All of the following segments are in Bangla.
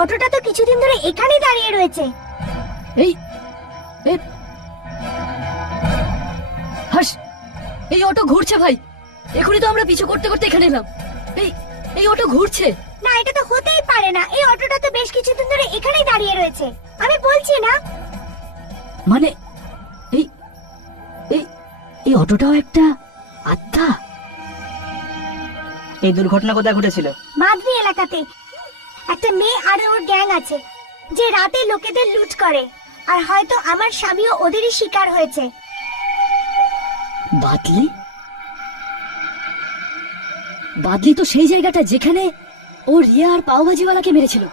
অটোটা তো কিছুদিন ধরে এখানেই দাঁড়িয়ে রয়েছে। এই এই। হাস এই অটো ঘুরছে ভাই। এখনই তো আমরা পিছু করতে করতে এখানে এলাম। এই এই অটো ঘুরছে। না এটা তো হতেই পারে না। এই অটোটা তো বেশ কিছুদিন ধরে এখানেই দাঁড়িয়ে রয়েছে। আমি বলছি না। মানে এই এই এই অটোটাও একটা আত্মা? এই দুর্ঘটনা কোথায় ঘটেছিল? মাদরি এলাকাতে। একটা মেয়ে আর ওর গ্যাং আছে, যে রাতে লোকেদের লুট করে। আর হয়তো আমার স্বামীও ওদেরই শিকার হয়েছে। বাদলি? বাদলি তো সেই জায়গাটা যেখানে ও রিয়া আর পাওভাজিওয়ালাকে মেরেছিল।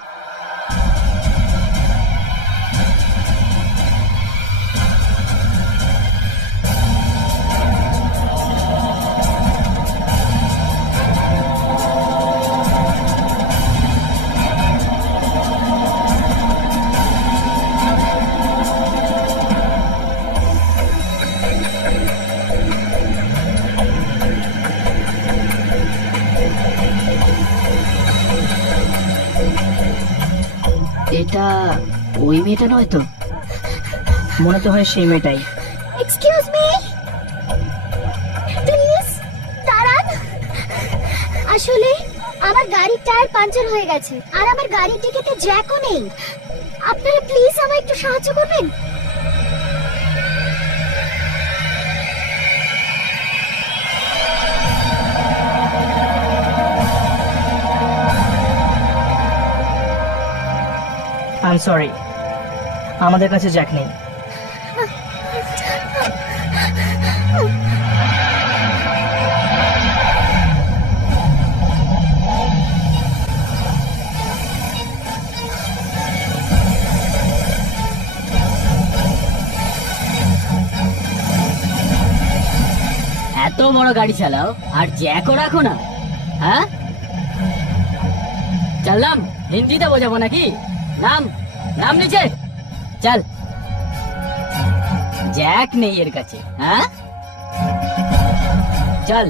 এটা ওই মেয়েটা নয় তো? মনে তো হয় সেই মেয়েটাই। এক্সকিউজ মি প্লিজ দাঁড়ান। আসলে আমার গাড়ির টায়ার পাঞ্চার হয়ে গেছে, আর আমার গাড়ির টিকিটে জ্যাকও নেই। আপনারা প্লিজ আমায় একটু সাহায্য করবেন? আই সরি আমাদের কাছে জ্যাক নেই। এত বড় গাড়ি চালাও, আর জ্যাকও রাখো না। হ্যাঁ? চললাম, হিন্দিতে বোঝাবো নাকি? নাম নাম নিচে চল জ্যাক নেই এর কাছে হ্যাঁ চল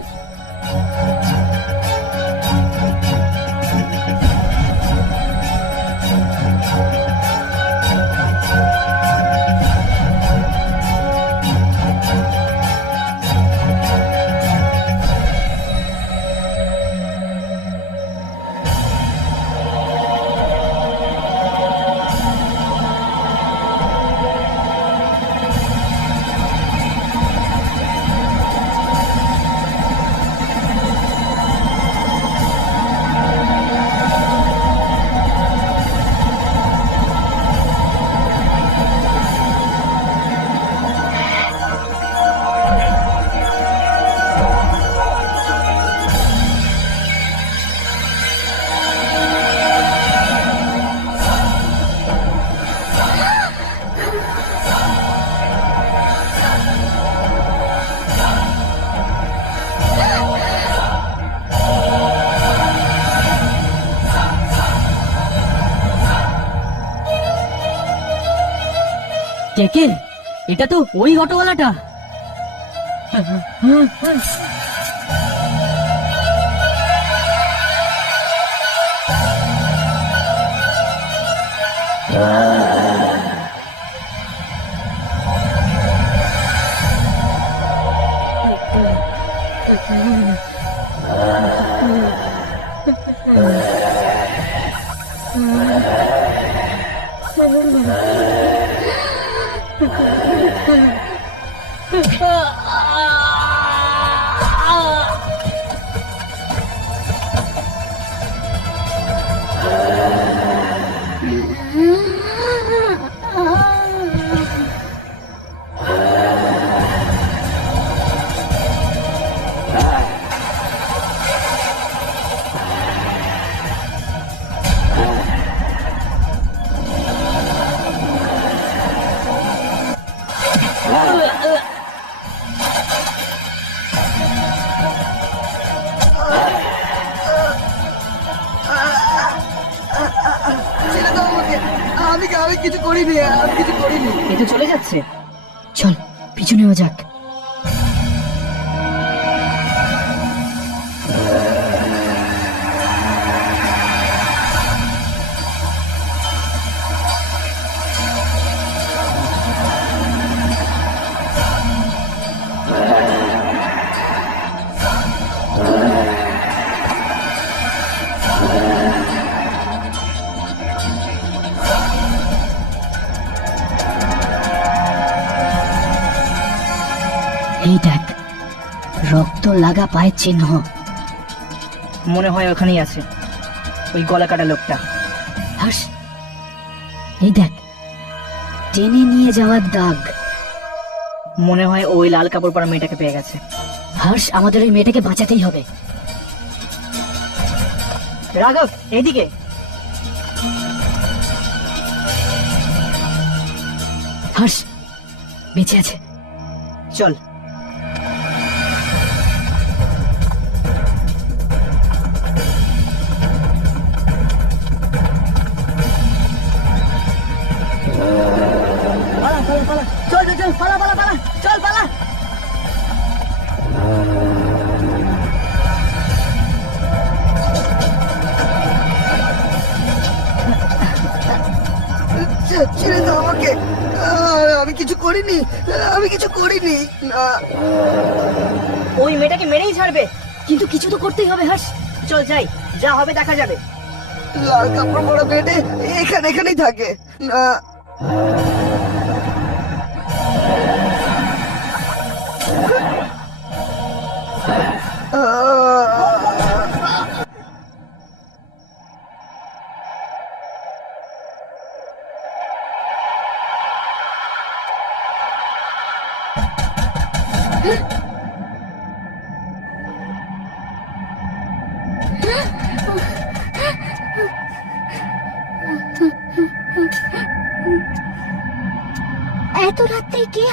কে কে এটা তো ওই অটোওয়ালাটা আমি Oh. কিছু করিনি আমি কিছু করিনি। এ তো চলে যাচ্ছে। চল পিছনেও যাক। এই দেখ রক্ত লাগা পায়ের চিহ্ন। মনে হয় ওখানেই আছে ওই গলা কাটা লোকটা। হর্ষ এই দেখ টেনে নিয়ে যাওয়ার দাগ। মনে হয় ওই লাল কাপড় পরা মেয়েটাকে পেয়ে গেছে। হর্ষ আমাদের ওই মেয়েটাকে বাঁচাতেই হবে। রাঘব এইদিকে। হাস বেঁচে আছে। চল। চল চল পালা পালা পালা চল পালা। ছেড়ে দাও আমাকে। আমি কিছু করিনি আমি কিছু করিনি। না। ওই মেয়েটাকে মেরেই ছাড়বে। কিন্তু কিছু তো করতেই হবে হর্ষ চল যাই। যা হবে দেখা যাবে। লাল কাপড় পরা বেডে এখানে এখানেই থাকে। না।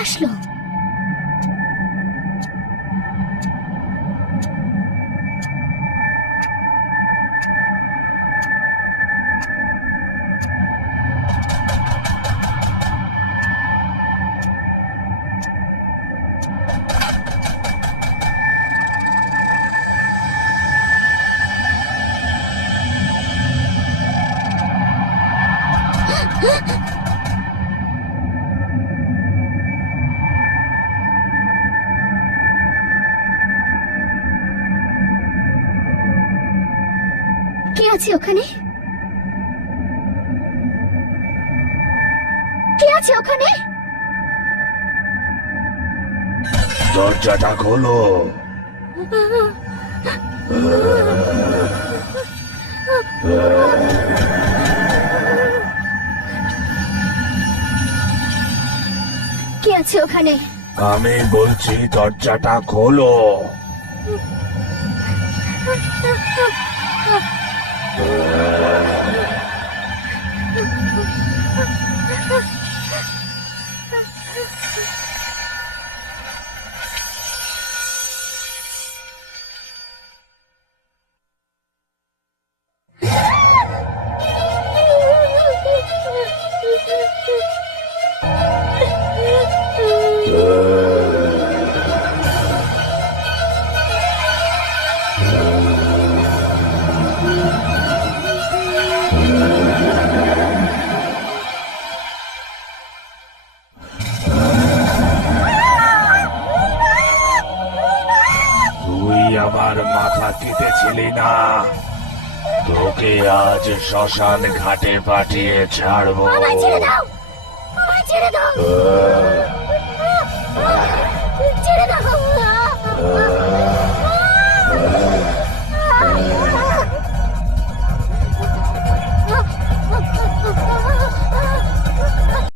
রাত্রে কে আছে ওখানে? কে আছে ওখানে? দরজাটা খোলো। কে আছে ওখানে? আমি বলছি দরজাটা খোলো। Thank you. তোকে আজ শ্মশান ঘাটে পাঠিয়ে ছাড়বো। ছেড়ে দাও! ছেড়ে দাও!